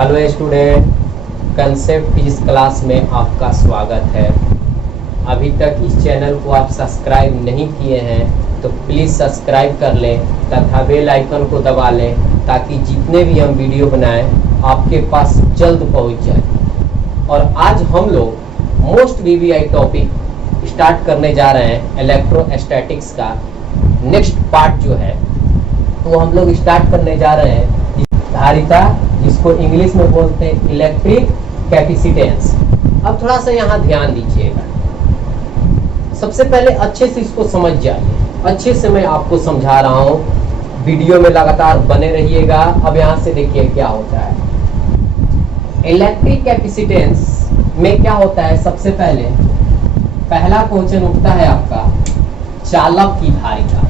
Hello student, concept physics class में आपका स्वागत है। अभी तक इस चैनल को आप सब्सक्राइब नहीं किए हैं तो प्लीज़ सब्सक्राइब कर लें तथा बेल आइकन को दबा लें ताकि जितने भी हम वीडियो बनाएं आपके पास जल्द पहुंच जाए। और आज हम लोग मोस्ट वीवीआई टॉपिक स्टार्ट करने जा रहे हैं। इलेक्ट्रोस्टैटिक्स का नेक्स्ट पार्ट जो है वो हम लोग स्टार्ट करने जा रहे हैं। धारिता, जिसको इंग्लिश में बोलते हैं इलेक्ट्रिक कैपेसिटेंस। अब थोड़ा सा यहाँ ध्यान दीजिएगा। सबसे पहले अच्छे से इसको समझ जाइए। अच्छे से मैं आपको समझा रहा हूँ, वीडियो में लगातार बने रहिएगा। अब यहाँ से देखिए क्या होता है। इलेक्ट्रिक कैपेसिटेंस में क्या होता है, सबसे पहले पहला क्वेश्चन उठता है आपका चालक की धारिता।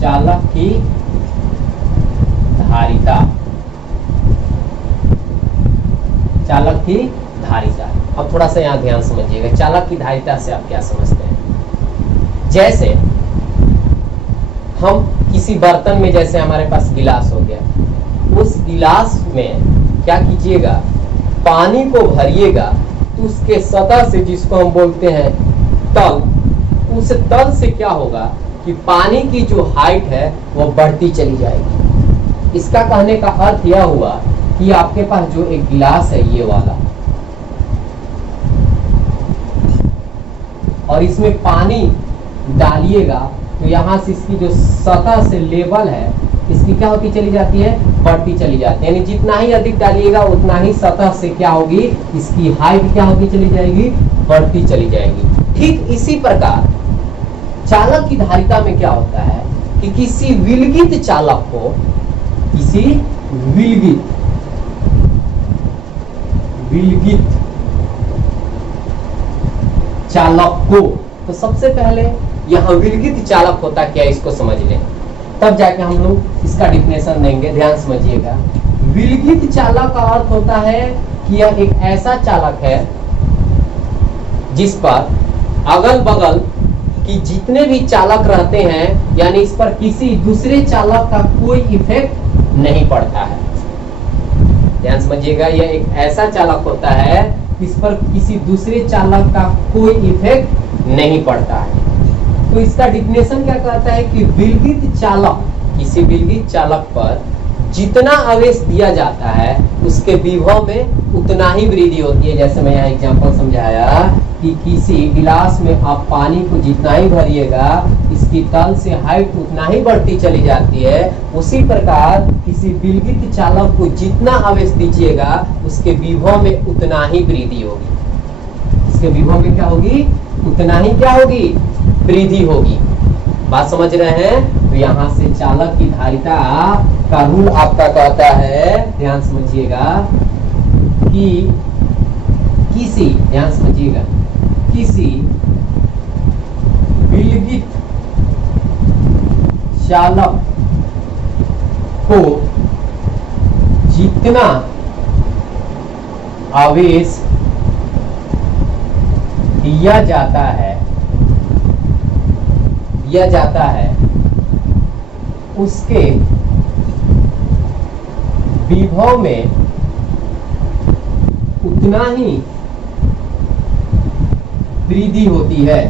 चालक की धारिता, चालक की धारिता। अब थोड़ा सा यहाँ ध्यान समझिएगा। चालक की धारिता से आप क्या समझते हैं? जैसे हम किसी बर्तन में, जैसे हमारे पास गिलास हो गया, उस गिलास में क्या कीजिएगा, पानी को भरिएगा तो उसके सतह से, जिसको हम बोलते हैं तल, उस तल से क्या होगा कि पानी की जो हाइट है वो बढ़ती चली जाएगी। इसका कहने का अर्थ यह हुआ कि आपके पास जो एक गिलास है ये वाला, और इसमें पानी डालिएगा तो यहाँ से इसकी जो सतह से लेवल है इसकी क्या होती चली जाती है, बढ़ती चली जाती है। यानी जितना ही अधिक डालिएगा उतना ही सतह से क्या होगी, इसकी हाइट क्या होती चली जाएगी, बढ़ती चली जाएगी। ठीक इसी प्रकार चालक की धारिता में क्या होता है कि किसी विलगित चालक को, किसी विलगित चालक को, तो सबसे पहले यहां विलगित चालक होता क्या, इसको समझ लें, तब जाके हम लोग इसका डिफिनेशन देंगे। ध्यान समझिएगा। विलगित चालक का अर्थ होता है कि यह एक ऐसा चालक है जिस पर अगल बगल कि जितने भी चालक रहते हैं, यानी इस पर किसी दूसरे चालक का कोई इफेक्ट नहीं पड़ता है। ध्यान समझिएगा, यह एक ऐसा चालक होता है इस पर किसी दूसरे चालक का कोई इफेक्ट नहीं पड़ता है। तो इसका डिफिनेशन क्या कहता है कि विलगित चालक, किसी विलगित चालक पर जितना आवेश दिया जाता है उसके विभव में उतना ही वृद्धि होती है। जैसे मैं यहाँ एग्जांपल समझाया कि किसी गिलास में आप पानी को जितना ही भरिएगा इसकी तल से हाइट उतना ही बढ़ती चली जाती है। उसी प्रकार किसी विलगित चालक को जितना आवेश दीजिएगा उसके विभव में उतना ही वृद्धि होगी। इसके विभव में क्या होगी, उतना ही क्या होगी, वृद्धि होगी। बात समझ रहे हैं? तो यहाँ से चालक की धारिता का रूल आपका कहता है, ध्यान समझिएगा, कि किसी, ध्यान समझिएगा, किसी विलगित चालक को जितना आवेश दिया जाता है उसके विभव में उतना ही वृद्धि होती है।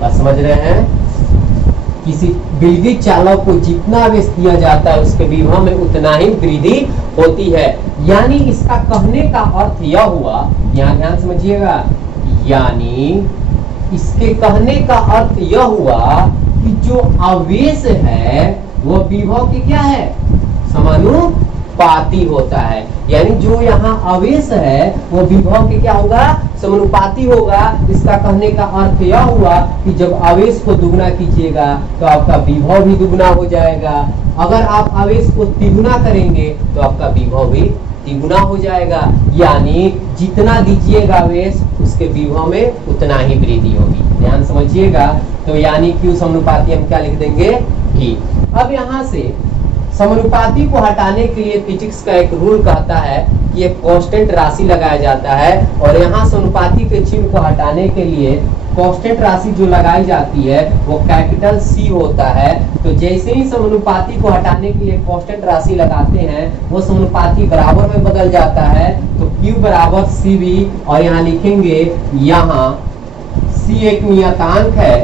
बात समझ रहे हैं? किसी विलगित चालक को जितना आवेश दिया जाता है उसके विभव में उतना ही वृद्धि होती है। यानी इसका कहने का अर्थ यह हुआ, यहाँ ध्यान समझिएगा, यानी इसके कहने का अर्थ यह हुआ कि जो आवेश है वो विभव के क्या है, समानुपाती होता है। यानी जो यहाँ आवेश है वो विभव के क्या होगा, समानुपाती होगा। इसका कहने का अर्थ यह हुआ कि जब आवेश को दुगना कीजिएगा तो आपका विभव भी दुगना हो जाएगा। अगर आप आवेश को तिगुना करेंगे तो आपका विभव भी तिगुना हो जाएगा। यानी जितना दीजिएगा आवेश उसके विभव में उतना ही वृद्धि होगी। ध्यान समझिएगा। तो यानी क्यू समानुपाती हम क्या लिख देंगे, भी। अब यहाँ से समानुपाती को हटाने के लिए फिजिक्स का एक रूल कहता है कि एक कांस्टेंट राशि लगाया जाता है और यहाँ समानुपाती के चिन्ह को हटाने के लिए कांस्टेंट राशि जो लगाई जाती है वो कैपिटल सी होता है। तो जैसे ही समानुपाती को हटाने के लिए कांस्टेंट राशि लगाते हैं वो समानुपाती बराबर में बदल जाता है। तो Q बराबर CV और यहाँ लिखेंगे, यहाँ C एक नियतांक है,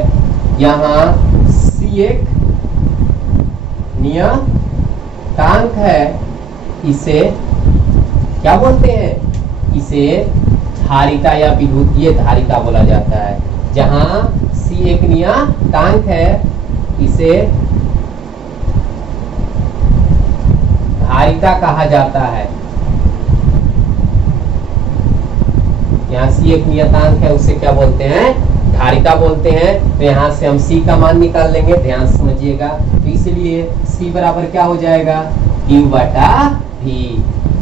यहाँ C एक नियतांक है, इसे क्या बोलते हैं? इसे धारिता या विद्युतीय धारिता बोला जाता है। जहां C एक नियतांक है इसे धारिता कहा जाता है। यहाँ C एक नियतांक है उसे क्या बोलते हैं? धारिता बोलते हैं। तो यहाँ से हम C का मान निकाल लेंगे, ध्यान से समझिएगा। तो इसलिए C बराबर क्या हो जाएगा? Q बटा V।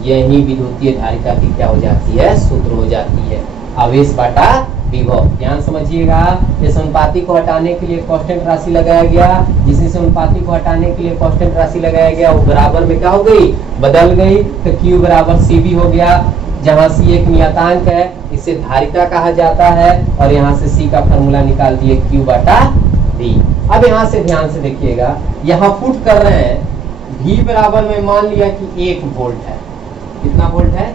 यही विद्युतीय धारिता की क्या हो जाती है? सूत्र हो जाती है, आवेश बटा विभव। ध्यान समझिएगा। इस अनुपाती को हटाने के लिए कांस्टेंट राशि लगाया गया, जिससे अनुपाती को हटाने के लिए कांस्टेंट राशि लगाया गया वो बराबर में क्या हो गई? बदल गई। तो Q बराबर CV हो गया। जहां C एक नियतांक है इसे धारिता कहा जाता है और यहाँ से C का फॉर्मूला निकाल दिए, Q बटा V। अब यहाँ से ध्यान से देखिएगा, यहाँ पुट कर रहे हैं V बराबर में मान लिया कि 1 वोल्ट है। कितना वोल्ट है?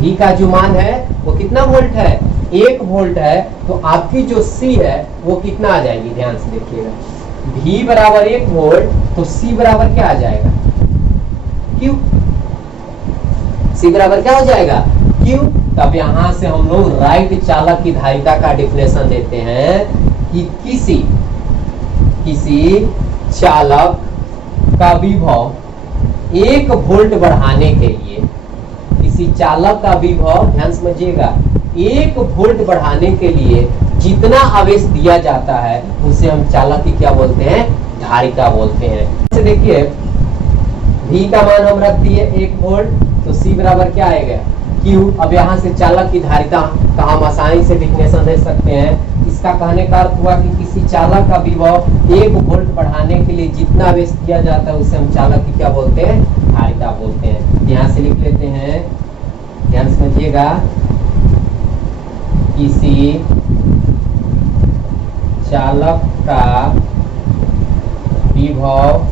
V का जो मान है वो कितना वोल्ट है? 1 वोल्ट है। तो आपकी जो C है वो कितना आ जाएगी? ध्यान से देखिएगा, V बराबर 1 वोल्ट तो C बराबर क्या आ जाएगा? Q। C बराबर क्या हो जाएगा? Q। तब यहां से हम लोग राइट चालक की धारिता का डिफिनेशन देते हैं कि किसी चालक का विभव 1 वोल्ट बढ़ाने के लिए, किसी चालक का विभव, ध्यान समझिएगा, 1 वोल्ट बढ़ाने के लिए जितना आवेश दिया जाता है उसे हम चालक की क्या बोलते हैं? धारिता बोलते हैं। जैसे देखिए V का मान हम रख दिए 1 वोल्ट तो C बराबर क्या आएगा? Q। अब यहाँ से चालक की धारिता का हम आसानी से डिफिनेशन दे सकते हैं। इसका कहने का अर्थ हुआ कि किसी चालक का विभव 1 वोल्ट बढ़ाने के लिए जितना आवेश दिया जाता है उसे हम चालक की क्या बोलते हैं? धारिता बोलते हैं। यहाँ से लिख लेते हैं, ध्यान समझिएगा, किसी चालक का विभव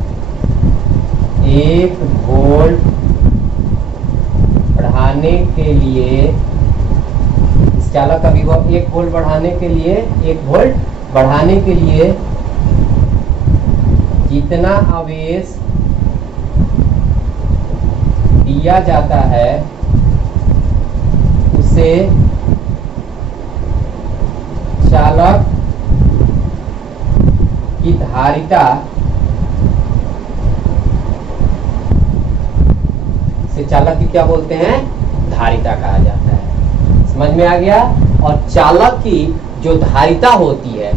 1 वोल्ट बढ़ाने के लिए, इस चालक का विभव 1 वोल्ट बढ़ाने के लिए, 1 वोल्ट बढ़ाने के लिए जितना आवेश दिया जाता है उसे चालक की धारिता, से चालक की क्या बोलते हैं? धारिता कहा जाता है। समझ में आ गया? और चालक की जो धारिता होती है,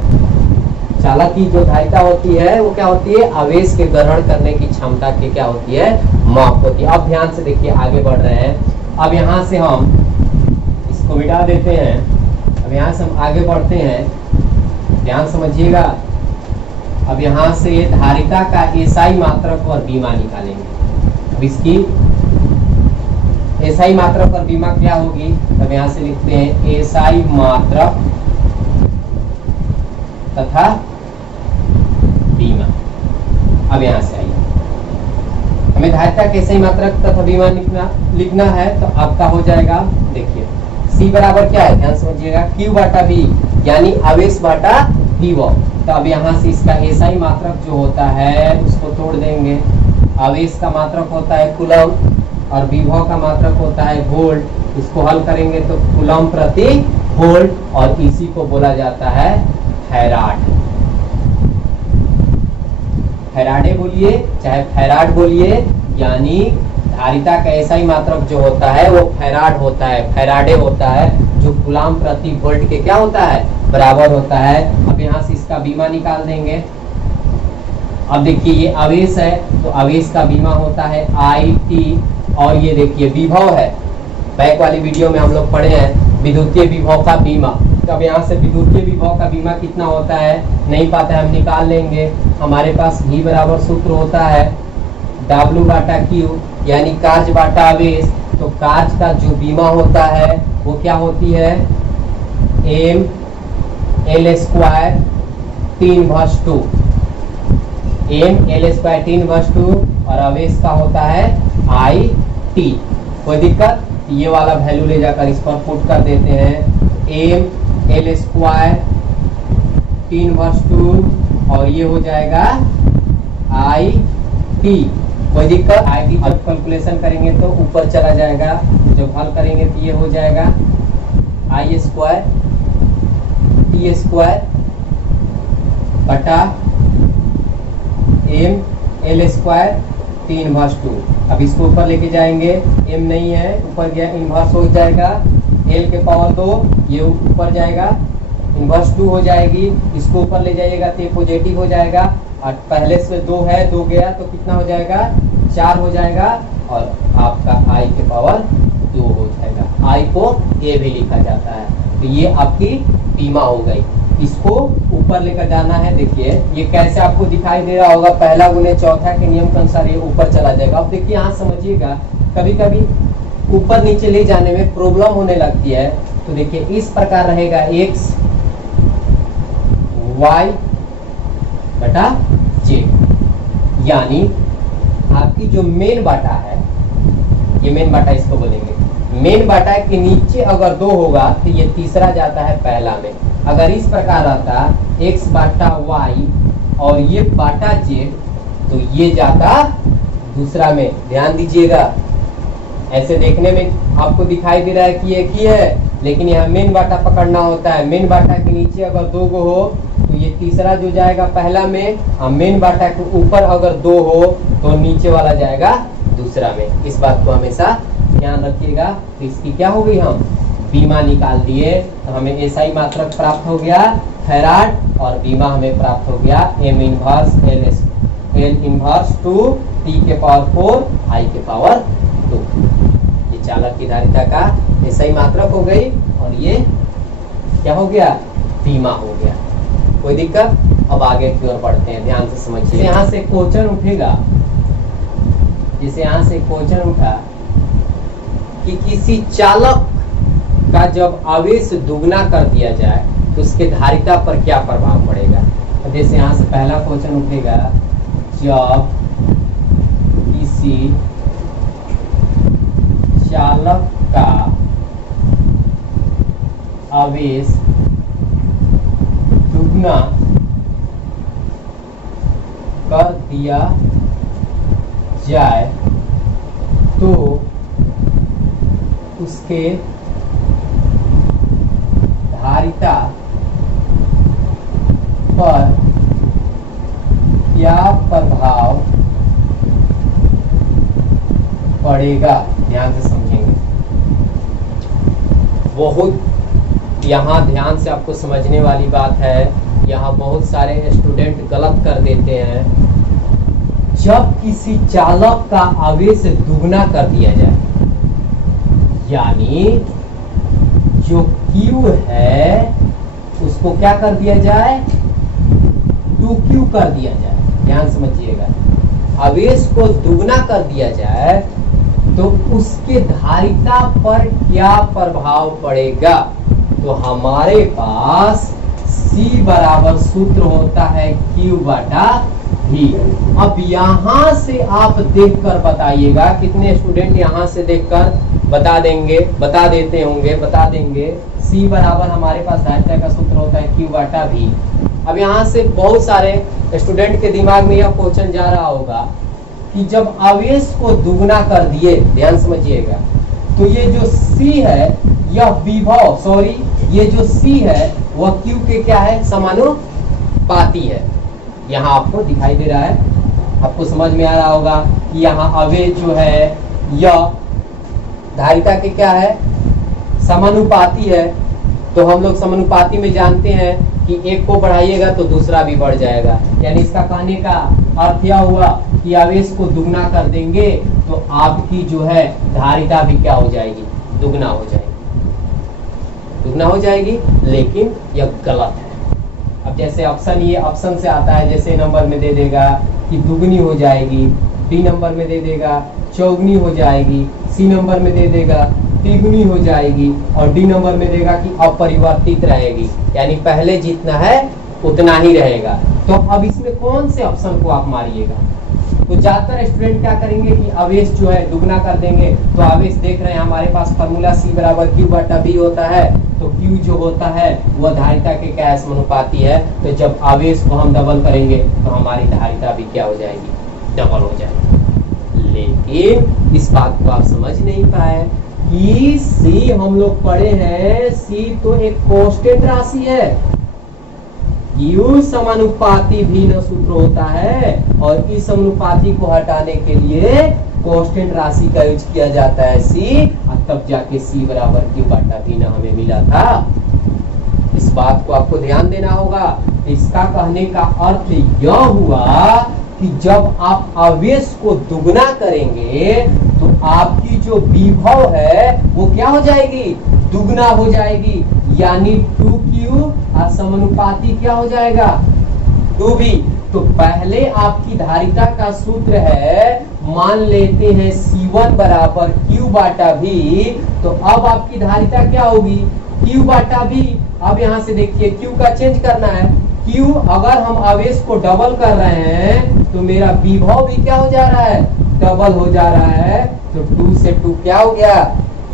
चालक की जो धारिता होती है वो क्या होती है? आवेश के ग्रहण करने की क्षमता की क्या होती है? माप होती है। अब ध्यान से देखिए, आगे बढ़ रहे हैं। अब यहाँ से हम इसको मिटा देते हैं। अब यहाँ से हम आगे बढ़ते हैं, ध्यान समझिएगा। अब यहाँ से धारिता का एसआई मात्रक और बीमा निकालेंगे। अब इसकी एसआई मात्रक और बीमा क्या होगी? तब यहाँ से लिखते हैं एसआई मात्रक तथा बीमा। अब यहाँ से आइए, हमें धारिता के एसआई मात्रक तथा बीमा लिखना है तो आपका हो जाएगा, देखिए C बराबर क्या है? ध्यान समझिएगा, Q बटा V, यानी आवेश बटा विभव। तो अब यहाँ से इसका एसआई मात्रक जो होता है उसको तोड़ देंगे। आवेश का मात्रक होता है कूलम और विभव का मात्रक होता है वोल्ट। इसको हल करेंगे तो कूलम प्रति वोल्ट, और इसी को बोला जाता है फैराड। फैराडे बोलिए चाहे फैराड बोलिए, यानी धारिता का एसआई मात्रक जो होता है वो फैराड होता है, फैराडे होता है, जो कूलम प्रति वोल्ट के क्या होता है? बराबर होता है। अब यहाँ से इसका बीमा निकाल देंगे। अब देखिए ये आवेश है तो आवेश का बीमा होता है IT, और ये देखिए विभव है, बैक वाली वीडियो में हम लोग पढ़े हैं विद्युतीय विभव का बीमा। तो अब यहाँ से विद्युतीय विभव का बीमा कितना होता है नहीं पता है, हम निकाल लेंगे। हमारे पास V बराबर सूत्र होता है W बटा Q, यानी कार्य बटा आवेश। तो कांच का जो बीमा होता है वो क्या होती है, M L square 3/2, M L square 3/2 और आवेश का होता है आई टी। कोई दिक्कत, ये वाला वैल्यू ले जाकर इस पर पुट कर देते हैं, एम एल स्क्वायर 3/2 और ये हो जाएगा आई टी। कोई दिक्कत, आई टी जब कैलकुलेशन करेंगे तो ऊपर चला जाएगा, जब हल करेंगे तो ये हो जाएगा आई स्क्वायर टी स्क्वायर बटा एम एल स्क्वायर 3/2। अब इसको ऊपर लेके जाएंगे, एम नहीं है ऊपर गया, इनवर्स हो जाएगा एल के पावर 2, ये ऊपर जाएगा इनवर्स 2 हो जाएगी, इसको ऊपर ले जाइएगा तो ये पॉजिटिव हो जाएगा और पहले से 2 है, 2 गया तो कितना हो जाएगा 4 हो जाएगा और आपका आई के पावर 2 हो जाएगा। आई को ए भी लिखा जाता है। तो ये आपकी बीमा हो गई, इसको ऊपर लेकर जाना है। देखिए ये कैसे आपको दिखाई दे रहा होगा, पहला गुने चौथा के नियम के अनुसार ये ऊपर चला जाएगा। अब देखिए यहाँ समझिएगा, कभी कभी ऊपर नीचे ले जाने में प्रॉब्लम होने लगती है। तो देखिए इस प्रकार रहेगा x y बटा z, यानी आपकी जो मेन बाटा है, ये मेन बाटा इसको बोलेंगे, मेन बाटा के नीचे अगर 2 होगा तो ये तीसरा जाता है पहला में। अगर इस प्रकार आता x बाटा y और ये बाटा z तो ये जाता दूसरा में। ध्यान दीजिएगा, ऐसे देखने में आपको दिखाई दे रहा है कि एक ही है, लेकिन यहाँ मेन बाटा पकड़ना होता है। मेन बाटा के नीचे अगर 2 गो हो तो ये तीसरा जो जाएगा पहला में, और मेन बाटा के ऊपर अगर 2 हो तो नीचे वाला जाएगा दूसरा में। इस बात को हमेशा ध्यान रखिएगा। तो इसकी क्या हो गई, हम बीमा निकाल दिए तो हमें एसआई मात्रक प्राप्त हो गया फैराड, और बीमा हमें प्राप्त हो गया M inverse L inverse 2 T के पावर 4 आई के पावर 2। ये चालक की धारिता का एसआई मात्रक हो गई और ये क्या हो गया, बीमा हो गया। कोई दिक्कत, अब आगे की ओर बढ़ते हैं, ध्यान से समझिए। यहाँ से क्वेश्चन उठेगा, जैसे यहाँ से क्वेश्चन उठा कि किसी चालक का जब आवेश दुगना कर दिया जाए तो उसके धारिता पर क्या प्रभाव पड़ेगा। तो जैसे यहाँ से पहला क्वेश्चन उठेगा, जब किसी चालक का आवेश दुगना कर दिया जाए तो उसके धारिता पर क्या प्रभाव पड़ेगा। ध्यान से समझेंगे, बहुत यहाँ ध्यान से आपको समझने वाली बात है। यहाँ बहुत सारे स्टूडेंट गलत कर देते हैं। जब किसी चालक का आवेश दुगना कर दिया जाए, यानी जो Q है उसको क्या कर दिया जाए, 2Q कर दिया जाए। ध्यान समझिएगा, आवेश को दुगना कर दिया जाए तो उसके धारिता पर क्या प्रभाव पड़ेगा। तो हमारे पास C बराबर सूत्र होता है Q बटा V। अब यहाँ से आप देखकर बताइएगा, कितने स्टूडेंट यहाँ से देखकर बता देंगे, बता देते होंगे, बता देंगे। C बराबर हमारे पास धारिता का सूत्र होता है Q बटा V। अब यहाँ से बहुत सारे स्टूडेंट के दिमाग में यह क्वेश्चन जा रहा होगा कि जब आवेश को दुगना कर दिए, ध्यान समझिएगा, तो ये जो C है यह विभव, सॉरी ये जो C है वह Q के क्या है, समानुपाती है। यहाँ आपको दिखाई दे रहा है, आपको समझ में आ रहा होगा कि यहाँ आवेश जो है यह धारिता के क्या है, समानुपाती है। तो हम लोग समानुपाती में जानते हैं कि एक को बढ़ाइएगा तो दूसरा भी बढ़ जाएगा। यानी इसका कहने का अर्थ यह हुआ कि आवेश को दुगना कर देंगे तो आपकी जो है धारिता भी क्या हो जाएगी, दुगना हो जाएगी, दुगना हो जाएगी। लेकिन यह गलत है, अब जैसे ऑप्शन, ये ऑप्शन से आता है, जैसे नंबर में दे देगा कि दुगनी हो जाएगी, बी नंबर में दे देगा चौगुनी हो जाएगी, सी नंबर में दे देगा तिगुनी हो जाएगी, और डी नंबर में देगा कि अपरिवर्तित रहेगी, यानी पहले जितना है उतना ही रहेगा। तो अब इसमें कौन से ऑप्शन को आप मारिएगा? तो ज्यादातर स्टूडेंट क्या करेंगे कि आवेश जो है दुगना कर देंगे। तो आवेश देख रहे हैं हमारे पास फॉर्मूला C बराबर Q बटा B होता है, तो Q जो होता है वह धारिता के क्या समानुपाती है। तो जब आवेश को हम डबल करेंगे तो हमारी धारिता भी क्या हो जाएगी? डबल हो जाएगी। लेकिन इस बात को आप समझ नहीं पाए कि C हम लोग पढ़े हैं, C तो एक कांस्टेंट राशि है। Q समानुपाती भिन्न सूत्र होता है, और इस समानुपाती को हटाने के लिए कांस्टेंट राशि का यूज किया जाता है C, और तब जाके C बराबर Q बटा भिन्न हमें मिला था। इस बात को आपको ध्यान देना होगा। इसका कहने का अर्थ यह हुआ कि जब आप आवेश को दुगना करेंगे तो आपकी जो विभव है वो क्या हो जाएगी? दुगना हो जाएगी, यानी 2Q और समानुपाती क्या हो जाएगा? 2B। तो पहले आपकी धारिता का सूत्र है, मान लेते हैं C1 बराबर Q बाटा V। तो अब आपकी धारिता क्या होगी? Q बाटा V। अब यहां से देखिए Q का चेंज करना है। Q अगर हम आवेश को डबल कर रहे हैं तो मेरा विभव भी क्या हो जा रहा है? डबल हो जा रहा है। तो 2 से 2 क्या हो गया?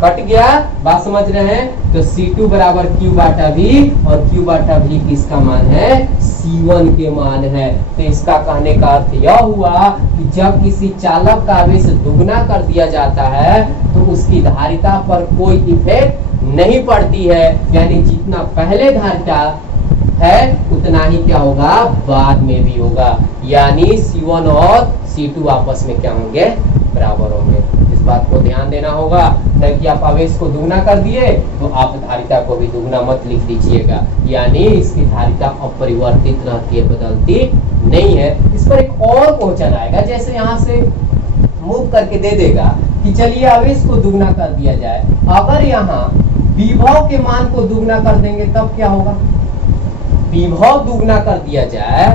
कट गया। बात समझ रहे हैं? तो C2 बराबर Q बाटा V, और Q बाटा V किसका मान है? C1 के मान है। तो इसका कहने का अर्थ यह हुआ कि जब किसी चालक का आवेश दुगना कर दिया जाता है तो उसकी धारिता पर कोई इफेक्ट नहीं पड़ती है, यानी जितना पहले धारिता है उतना ही क्या होगा? बाद में भी होगा, यानी C1 और C2 आपस में क्या होंगे? बराबर होंगे। इस बात को ध्यान देना होगा, ताकि आप आवेश को दुगना कर दिए तो आप धारिता को भी दुगना मत लिख दीजिएगा, यानी इसकी धारिता अपरिवर्तित रहती है, बदलती नहीं है। इस पर एक और क्वेश्चन आएगा, जैसे यहाँ से मूव करके दे देगा कि चलिए आवेश को दुगना कर दिया जाए, अगर यहाँ विभव के मान को दुगना कर देंगे तब क्या होगा? विभव दुगना कर दिया जाए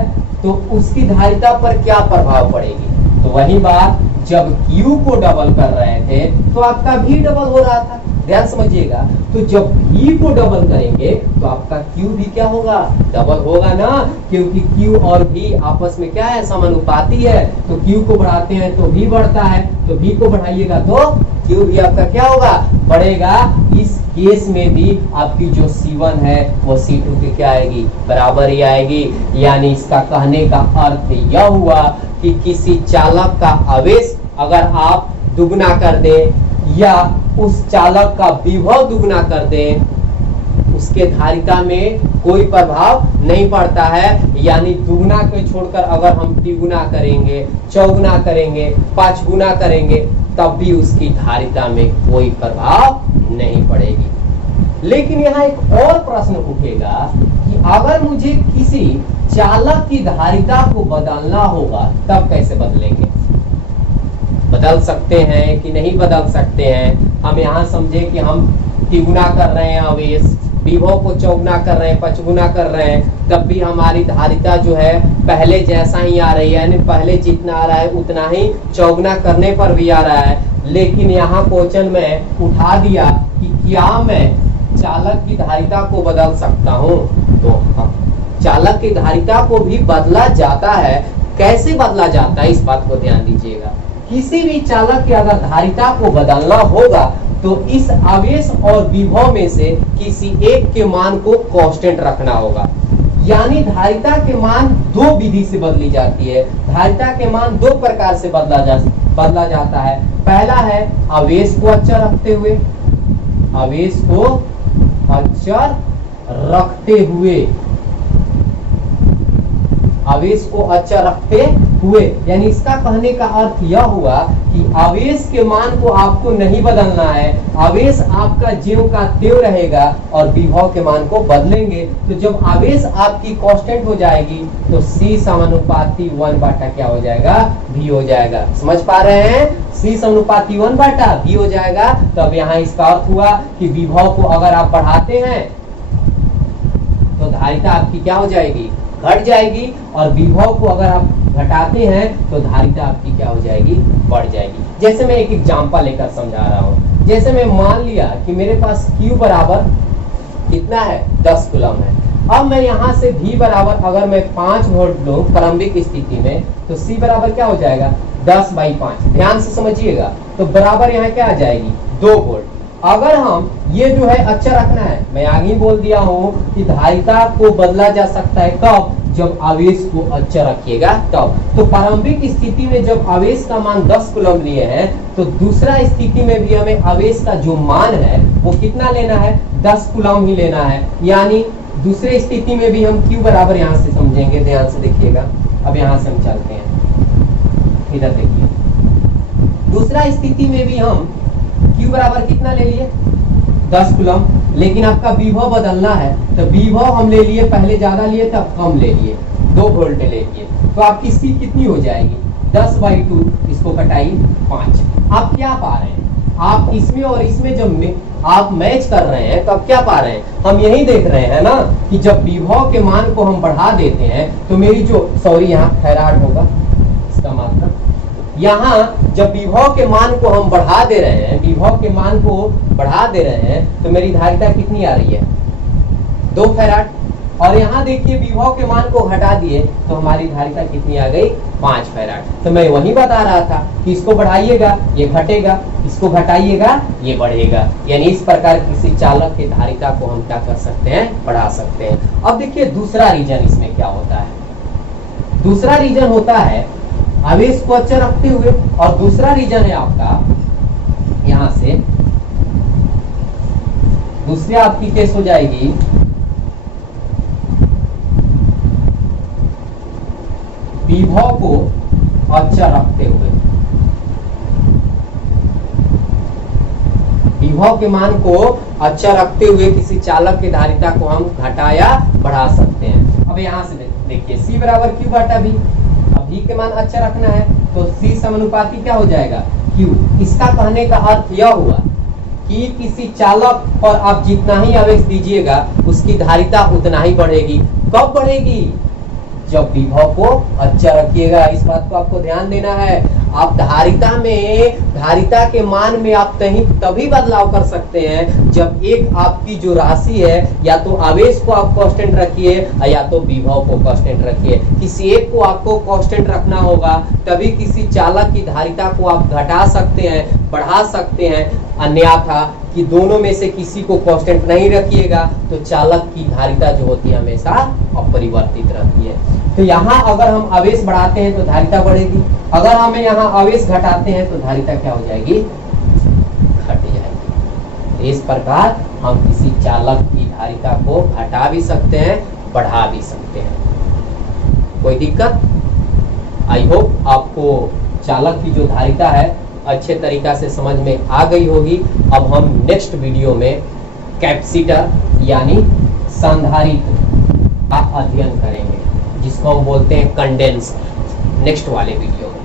तो उसकी धारिता पर क्या प्रभाव पड़ेगी? तो वही बात, जब Q को डबल कर रहे थे तो आपका भी डबल हो रहा था, ध्यान समझिएगा। तो जब V को डबल करेंगे तो आपका Q भी क्या होगा? डबल होगा ना, क्योंकि Q और V आपस में क्या है? समानुपाती है। तो Q को बढ़ाते हैं तो V बढ़ता है, तो V को बढ़ाइएगा तो Q भी आपका क्या होगा? बढ़ेगा। इस केस में भी आपकी जो C1 है वो C2 की क्या आएगी? बराबर ही आएगी। यानी इसका कहने का अर्थ यह हुआ कि किसी चालक का आवेश अगर आप दुगना कर दें या उस चालक का विभव दुगना कर दें, उसके धारिता में कोई प्रभाव नहीं पड़ता है। यानी दुगना को छोड़कर अगर हम तिगुना करेंगे, चौगुना करेंगे, पांचगुना करेंगे, तब भी उसकी धारिता में कोई प्रभाव नहीं पड़ेगी। लेकिन यहाँ एक और प्रश्न उठेगा कि अगर मुझे किसी चालक की धारिता को बदलना होगा तब कैसे बदलेंगे? बदल सकते हैं कि नहीं बदल सकते हैं? हम यहाँ समझे कि हम तिगुना कर रहे हैं आवेश, विभव को चौगुना कर रहे हैं, पचगुना कर रहे हैं, तब भी हमारी धारिता जो है पहले जैसा ही आ रही है, यानी पहले जितना आ रहा है उतना ही चौगुना करने पर भी आ रहा है। लेकिन यहाँ क्वेश्चन में उठा दिया कि क्या मैं चालक की धारिता को बदल सकता हूँ? तो चालक की धारिता को भी बदला जाता है। कैसे बदला जाता है, इस बात को ध्यान दीजिएगा। किसी भी चालक की अगर धारिता को बदलना होगा तो इस आवेश और विभव में से किसी एक के मान को कांस्टेंट रखना होगा। यानी धारिता के मान दो विधि से बदली जाती है। धारिता के मान दो प्रकार से बदला जाता है। पहला है आवेश को अचर रखते हुए, आवेश को अचर रखते हुए, आवेश को अचर रखते हुए, यानी इसका कहने का अर्थ यह हुआ कि आवेश के मान को आपको नहीं बदलना है, आवेश आपका ज्यों का त्यों रहेगा और विभव के मान को बदलेंगे। तो जब आवेश आपकी कांस्टेंट हो जाएगी तो C समानुपाती 1 बाटा क्या हो जाएगा? V हो जाएगा। समझ पा रहे हैं? C समानुपाती 1 बाटा V हो जाएगा। तो अब यहाँ इसका अर्थ हुआ कि विभव को अगर आप बढ़ाते हैं तो धारिता आपकी क्या हो जाएगी, घट जाएगी, और विभव को अगर आप घटाते हैं तो धारिता आपकी क्या हो जाएगी, बढ़ जाएगी। जैसे मैं एक एग्जांपल लेकर समझा रहा हूं। जैसे मैं मान लिया कि मेरे पास Q बराबर कितना है, 10 कूलम है। अब मैं यहाँ से V बराबर अगर मैं 5 वोल्ट लूं प्रारंभिक स्थिति में, तो C बराबर क्या हो जाएगा, 10/5। ध्यान से समझिएगा, तो बराबर यहाँ क्या आ जाएगी, 2 वोल्ट। अगर हम ये जो है अच्छा रखना है, मैं आगे ही बोल दिया हूं कि धारिता को बदला जा सकता है कब, जब आवेश को अच्छा रखिएगा तब। तो प्रारंभिक स्थिति में जब आवेश का मान 10 कूलम लिए हैं, तो दूसरा स्थिति में भी हमें आवेश का जो मान है वो कितना लेना है, 10 कूलम ही लेना है। यानी दूसरे स्थिति में भी हम Q बराबर यहाँ से समझेंगे, ध्यान से देखिएगा। अब यहाँ से हम चलते हैं, इधर देखिए, दूसरा स्थिति में भी हम Q बराबर कितना ले लिए, 10 कूलम। लेकिन आपका विभव बदलना है, तो विभव हम ले लिए, पहले ज्यादा लिए तब कम ले लिए, 2 वोल्ट ले लिए, तो आपकी C कितनी हो जाएगी, 10/2, इसको घटाइए 5। आप क्या पा रहे हैं, आप इसमें और इसमें जब आप मैच कर रहे हैं तो आप क्या पा रहे हैं, हम यही देख रहे हैं ना कि जब विभव के मान को हम बढ़ा देते हैं तो मेरी जो यहाँ फैराड होगा, इसका मतलब यहाँ जब विभव के मान को हम बढ़ा दे रहे हैं, विभव के मान को बढ़ा दे रहे हैं, तो मेरी धारिता कितनी आ रही है, 2 फैराड। और यहाँ देखिए विभव के मान को घटा दिए तो हमारी धारिता कितनी आ गई, 5 फैराड। तो मैं वही बता रहा था कि इसको बढ़ाइएगा ये घटेगा, इसको घटाइएगा ये बढ़ेगा। यानी इस प्रकार किसी चालक की धारिता को हम क्या कर सकते हैं, बढ़ा सकते हैं। अब देखिए दूसरा रीजन इसमें क्या होता है। दूसरा रीजन होता है आवेश को अच्छा रखते हुए, और दूसरा रीजन है आपका यहां से, दूसरी आपकी केस हो जाएगी विभव को अच्छा रखते हुए। विभव के मान को अच्छा रखते हुए किसी चालक की धारिता को हम घटा या बढ़ा सकते हैं। अब यहां से देखिए C बराबर Q बटा V। अब V के मान अच्छा रखना है तो C समानुपाती क्या हो जाएगा, Q। इसका कहने का अर्थ यह हुआ कि किसी चालक पर आप जितना ही आवेश दीजिएगा उसकी धारिता उतना ही बढ़ेगी। कब बढ़ेगी, जब विभव को अच्छा रखिएगा। इस बात को आपको ध्यान देना है। आप धारिता के मान में आप तभी बदलाव कर सकते हैं जब एक आपकी जो राशि है, या तो आवेश को आप कांस्टेंट रखिए या तो विभव को कांस्टेंट रखिए। किसी एक को आपको कांस्टेंट रखना होगा, तभी किसी चालक की धारिता को आप घटा सकते हैं, बढ़ा सकते हैं। अन्यथा कि दोनों में से किसी को कांस्टेंट नहीं रखिएगा तो चालक की धारिता जो होती है हमेशा अपरिवर्तित रहती है। तो यहाँ अगर हम आवेश बढ़ाते हैं तो धारिता बढ़ेगी, अगर हमें यहाँ आवेश घटाते हैं तो धारिता क्या हो जाएगी, घट जाएगी। इस प्रकार हम किसी चालक की धारिता को घटा भी सकते हैं, बढ़ा भी सकते हैं। कोई दिक्कत? आई होप आपको चालक की जो धारिता है अच्छे तरीका से समझ में आ गई होगी। अब हम नेक्स्ट वीडियो में कैपेसिटर यानी संधारित्र का अध्ययन करेंगे, जिसको हम बोलते हैं कंडेंसर, नेक्स्ट वाले वीडियो में।